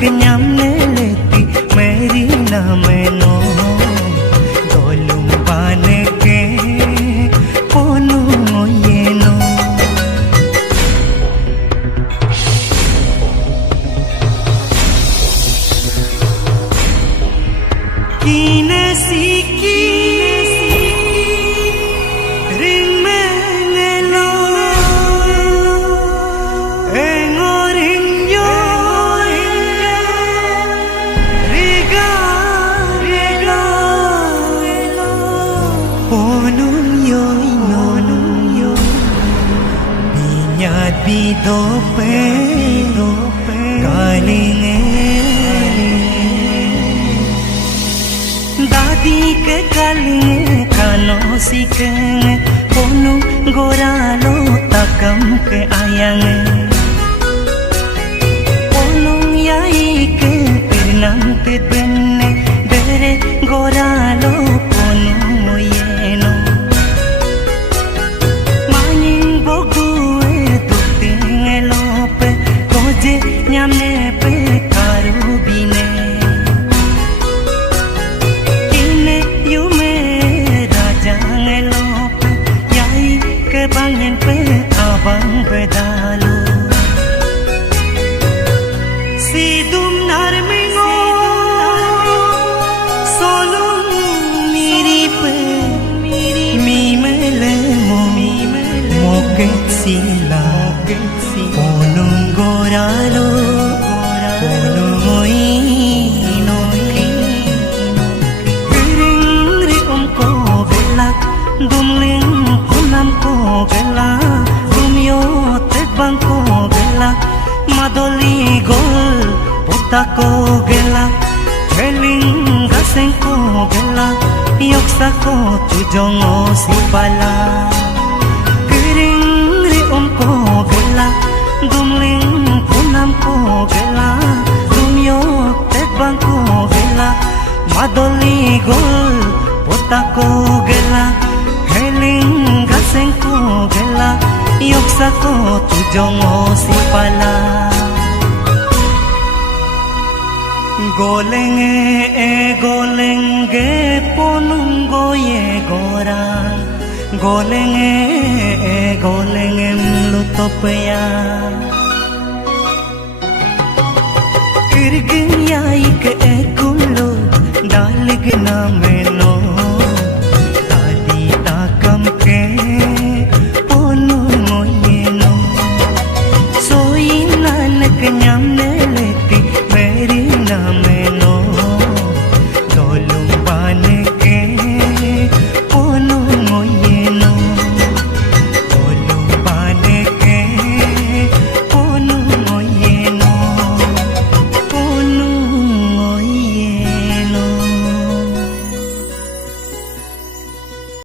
के न्यामने लेती मेरी ना मैनो गोलुम बाने के पोनु येनो कीने सीकी Bidope kalinge दादी के कालिंगे कानो सीखेंगे पोनु गोरालो तकम के आयांगे पोनु याई के पिरनंते बन्ने बेरे गोरालो पोनु येनो मानिंग बोगुए तुतिंगे लोpe कोजे न्यामने पे कारू बिने bangin pe abang bedalo sidum narmingo solum miri pe mi mele moke sila ponung goralo ponung ino ring ri ko belak dumling nam ko gela dumyo te bang ko gela madoli gol pota ko gela heling gasen ko gela yoksa ko tujong o sipala kiring ri ko gela dumling punam ko gela dumyo te bang ko gela madoli gol pota ko gela heling gasen ko gela yoksa ko tujong o sipala golenge ponungo ye gorang golenge mlutopya kirgin yai ke ekulo dalig